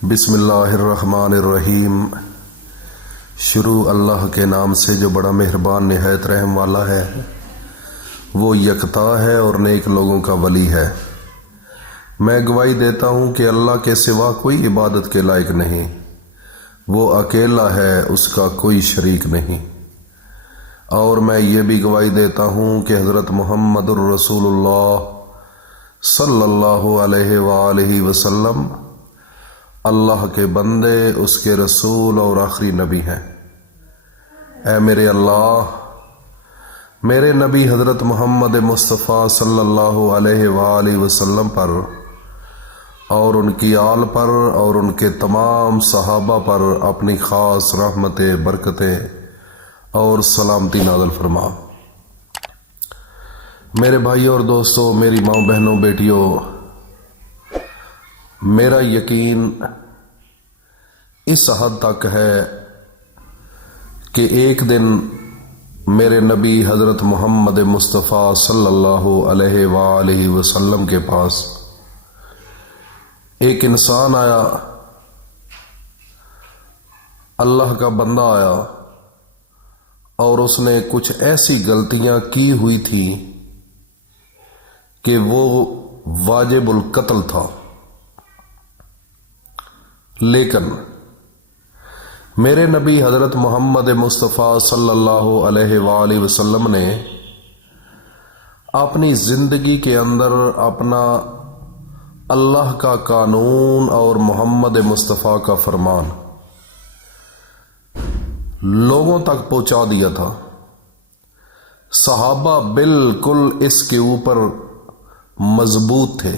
बिस्मिल्लाहिर्रहमानिर्रहीम। शुरू अल्लाह के नाम से जो बड़ा मेहरबान निहायत रहम वाला है। वो यकता है और नेक लोगों का वली है। मैं गवाही देता हूँ कि अल्लाह के सिवा कोई इबादत के लायक नहीं। वो अकेला है, उसका कोई शरीक नहीं। और मैं ये भी गवाही देता हूँ कि हज़रत मुहम्मदुर रसूलुल्लाह सल्लल्लाहु अलैहि वसल्लम अल्लाह के बंदे, उसके रसूल और आखिरी नबी हैं। ऐ मेरे अल्लाह, मेरे नबी हज़रत मोहम्मद मुस्तफ़ा सल्लल्लाहु अलैहि वसल्लम पर और उनकी आल पर और उनके तमाम सहाबा पर अपनी ख़ास रहमतें, बरकतें और सलामती नाज़िल फरमा। मेरे भाइयों और दोस्तों, मेरी माँ बहनों, बेटियों, मेरा यकीन इस हद तक है कि एक दिन मेरे नबी हज़रत मोहम्मद मुस्तफ़ा सल्लल्लाहु अलैहि वसल्लम के पास एक इंसान आया, अल्लाह का बंदा आया, और उसने कुछ ऐसी गलतियां की हुई थी कि वो वाजिबुल कत्ल था। लेकिन मेरे नबी हज़रत मोहम्मद मुस्तफ़ा सल्लल्लाहु अलैहि वसल्लम ने अपनी ज़िंदगी के अंदर अपना अल्लाह का कानून और मोहम्मद मुस्तफ़ा का फरमान लोगों तक पहुंचा दिया था। सहाबा बिल्कुल इसके ऊपर मजबूत थे,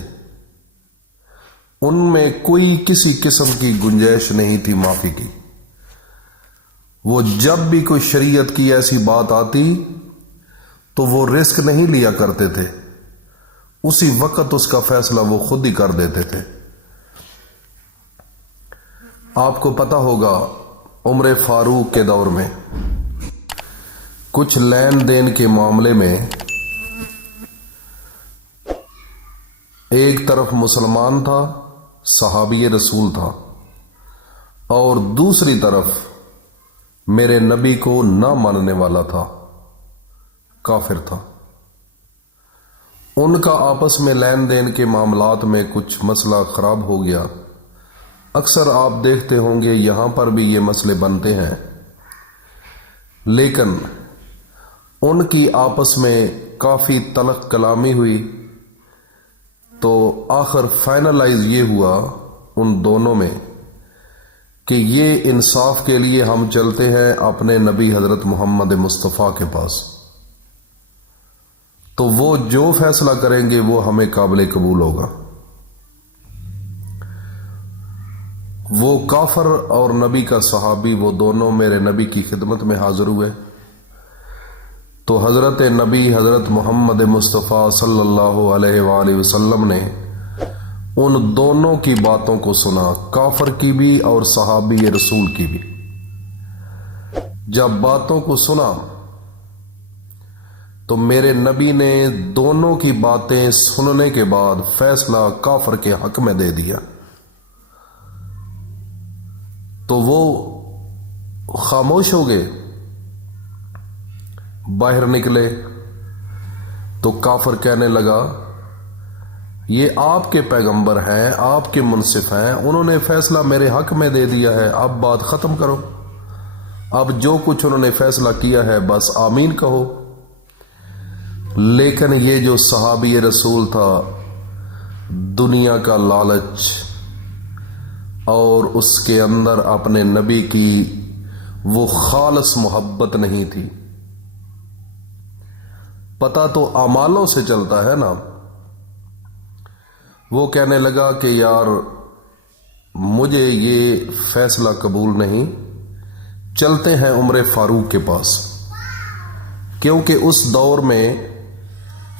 उनमें कोई किसी किस्म की गुंजाइश नहीं थी माफी की। वो जब भी कोई शरीयत की ऐसी बात आती तो वो रिस्क नहीं लिया करते थे, उसी वक्त उसका फैसला वो खुद ही कर देते थे। आपको पता होगा, उम्र फारूक के दौर में कुछ लेन देन के मामले में एक तरफ मुसलमान था, सहाबी रसूल था, और दूसरी तरफ मेरे नबी को ना मानने वाला था, काफिर था। उनका आपस में लेन देन के मामलात में कुछ मसला खराब हो गया। अक्सर आप देखते होंगे यहां पर भी ये मसले बनते हैं, लेकिन उनकी आपस में काफी तलख कलामी हुई तो आखिर फाइनलाइज ये हुआ उन दोनों में कि ये इंसाफ के लिए हम चलते हैं अपने नबी हज़रत मोहम्मद मुस्तफ़ा के पास, तो वो जो फैसला करेंगे वो हमें काबिल कबूल होगा। वो काफर और नबी का सहाबी, वो दोनों मेरे नबी की खिदमत में हाजिर हुए। तो हज़रत नबी हज़रत मोहम्मद मुस्तफ़ा सल्लल्लाहु अलैहि वसल्लम ने उन दोनों की बातों को सुना, काफर की भी और सहाबी रसूल की भी। जब बातों को सुना तो मेरे नबी ने दोनों की बातें सुनने के बाद फैसला काफर के हक में दे दिया। तो वो खामोश हो गए। बाहर निकले तो काफिर कहने लगा, ये आपके पैगंबर हैं, आपके मुनसिफ हैं, उन्होंने फैसला मेरे हक में दे दिया है, अब बात खत्म करो। अब जो कुछ उन्होंने फैसला किया है बस आमीन कहो। लेकिन ये जो सहाबी रसूल था, दुनिया का लालच और उसके अंदर अपने नबी की वो खालिस मोहब्बत नहीं थी। पता तो अमालों से चलता है ना। वो कहने लगा कि यार मुझे ये फैसला कबूल नहीं, चलते हैं उम्र फारूक के पास, क्योंकि उस दौर में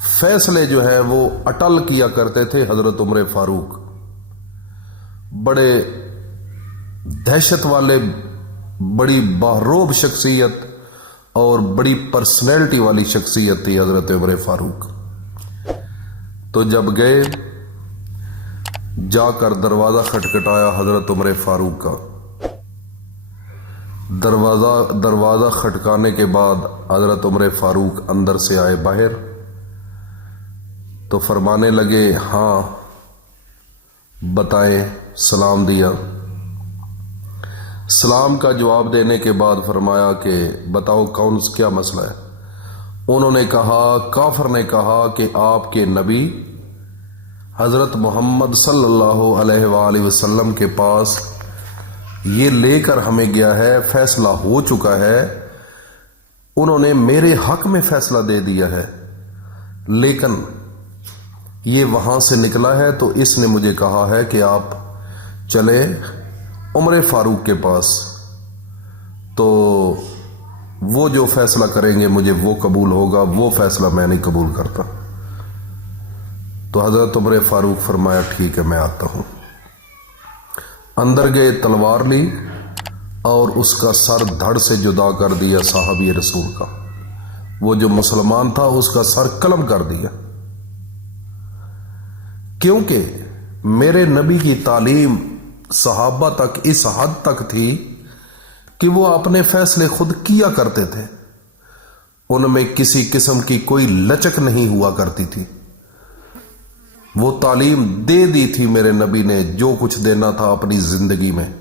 फैसले जो है वो अटल किया करते थे हजरत उम्र फारूक। बड़े दहशत वाले, बड़ी बारोब शख्सियत और बड़ी पर्सनैलिटी वाली शख्सियत थी हजरत उमर फारूक। तो जब गए जाकर दरवाज़ा खटखटाया हज़रत उमर फारूक का। दरवाज़ा खटकाने के बाद हज़रत उमर फारूक अंदर से आए बाहर, तो फरमाने लगे हाँ बताएं। सलाम दिया। सलाम का जवाब देने के बाद फरमाया कि बताओ क्या मसला है। उन्होंने कहा, काफिर ने कहा कि आपके नबी हज़रत मोहम्मद सल्लल्लाहु अलैहि वसल्लम के पास ये लेकर हमें गया है, फैसला हो चुका है, उन्होंने मेरे हक में फैसला दे दिया है, लेकिन ये वहां से निकला है तो इसने मुझे कहा है कि आप चले उमर फारूक के पास, तो वो जो फैसला करेंगे मुझे वो कबूल होगा, वो फैसला मैं नहीं कबूल करता। तो हज़रत उमर फारूक फरमाया ठीक है मैं आता हूँ। अंदर गए, तलवार ली और उसका सर धड़ से जुदा कर दिया साहबी रसूल का। वो जो मुसलमान था उसका सर कलम कर दिया, क्योंकि मेरे नबी की तालीम सहाबा तक इस हद तक थी कि वो अपने फैसले खुद किया करते थे, उनमें किसी किस्म की कोई लचक नहीं हुआ करती थी। वो तालीम दे दी थी मेरे नबी ने जो कुछ देना था अपनी जिंदगी में।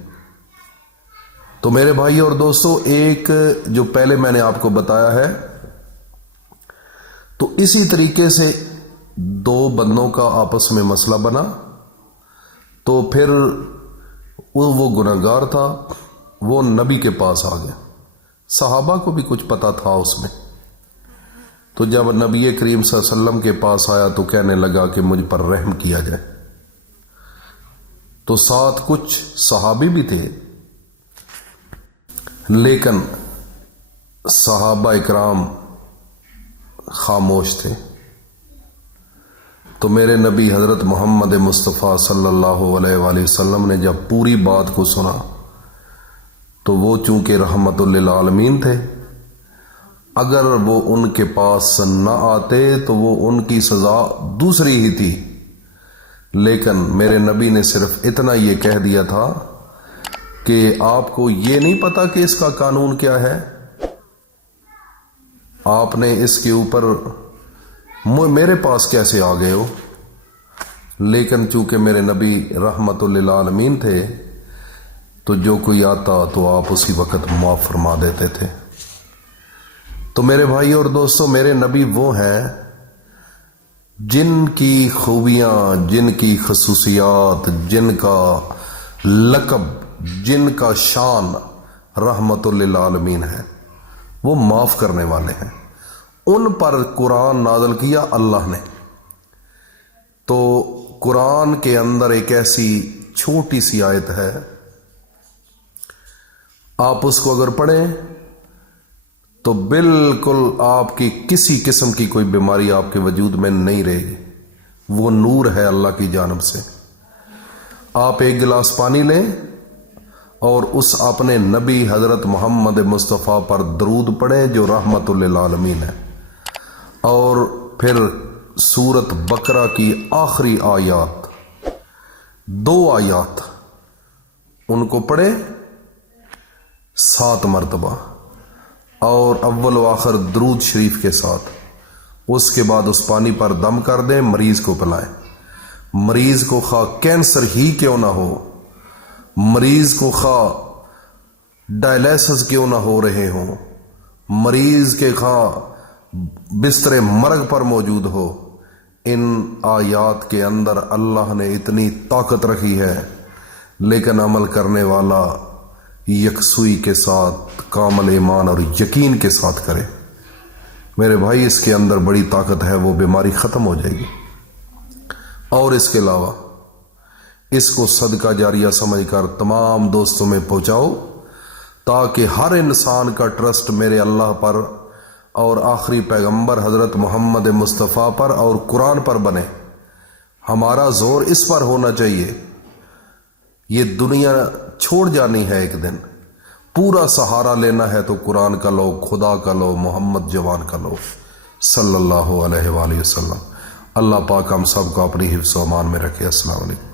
तो मेरे भाई और दोस्तों, एक जो पहले मैंने आपको बताया है, तो इसी तरीके से दो बंदों का आपस में मसला बना, तो फिर वो गुनहगार था, वो नबी के पास आ गया। सहाबा को भी कुछ पता था उसमें। तो जब नबी करीम सल्लल्लाहु अलैहि वसल्लम के पास आया तो कहने लगा कि मुझ पर रहम किया जाए। तो साथ कुछ सहाबी भी थे, लेकिन सहाबा इकराम खामोश थे। तो मेरे नबी हज़रत मोहम्मद मुस्तफ़ा सल्लल्लाहु अलैहि वसल्लम ने जब पूरी बात को सुना, तो वो चूंकि रहमतुल लिल आलमीन थे, अगर वो उनके पास न आते तो वो उनकी सज़ा दूसरी ही थी। लेकिन मेरे नबी ने सिर्फ इतना ये कह दिया था कि आपको ये नहीं पता कि इसका कानून क्या है, आपने इसके ऊपर मेरे पास कैसे आ गए हो। लेकिन चूंकि मेरे नबी रहमतुल लिल आलमीन थे, तो जो कोई आता तो आप उसी वक्त माफ़ फरमा देते थे। तो मेरे भाई और दोस्तों, मेरे नबी वो हैं जिनकी खूबियाँ, जिनकी खसूसियात, जिनका लक़ब, जिनका शान रहमतुल लिल आलमीन है, वो माफ़ करने वाले हैं। उन पर कुरान नाज़िल किया अल्लाह ने। तो कुरान के अंदर एक ऐसी छोटी सी आयत है, आप उसको अगर पढ़ें तो बिल्कुल आपकी किसी किस्म की कोई बीमारी आपके वजूद में नहीं रहेगी। वो नूर है अल्लाह की जानिब से। आप एक गिलास पानी लें और उस अपने नबी हज़रत मोहम्मद मुस्तफ़ा पर दरूद पढ़ें जो रहमतुल लिल आलमीन है, और फिर सूरत बकरा की आखिरी आयत, 2 आयत उनको पढ़ें 7 मरतबा, और अव्वल व आखिर दरूद शरीफ के साथ। उसके बाद उस पानी पर दम कर दें, मरीज को पिलाएं। मरीज को खा कैंसर ही क्यों ना हो, मरीज को खा डायलिसिस क्यों ना हो रहे हो, मरीज के खा बिस्तरे मर्ग पर मौजूद हो, इन आयात के अंदर अल्लाह ने इतनी ताकत रखी है। लेकिन अमल करने वाला यकसुई के साथ, कामल ईमान और यकीन के साथ करे। मेरे भाई, इसके अंदर बड़ी ताकत है, वो बीमारी ख़त्म हो जाएगी। और इसके अलावा इसको सदका जारिया समझकर तमाम दोस्तों में पहुंचाओ, ताकि हर इंसान का ट्रस्ट मेरे अल्लाह पर और आखिरी पैगंबर हज़रत मोहम्मद मुस्तफ़ा पर और कुरान पर बने। हमारा जोर इस पर होना चाहिए। ये दुनिया छोड़ जानी है एक दिन, पूरा सहारा लेना है तो कुरान का लो, खुदा का लो, मोहम्मद जवान का लो सल्लल्लाहु अलैहि वसल्लम। अल्लाह पाक हम सब को अपनी हिफ्ज़ व अमान में रखे। अस्सलाम वालेकुम।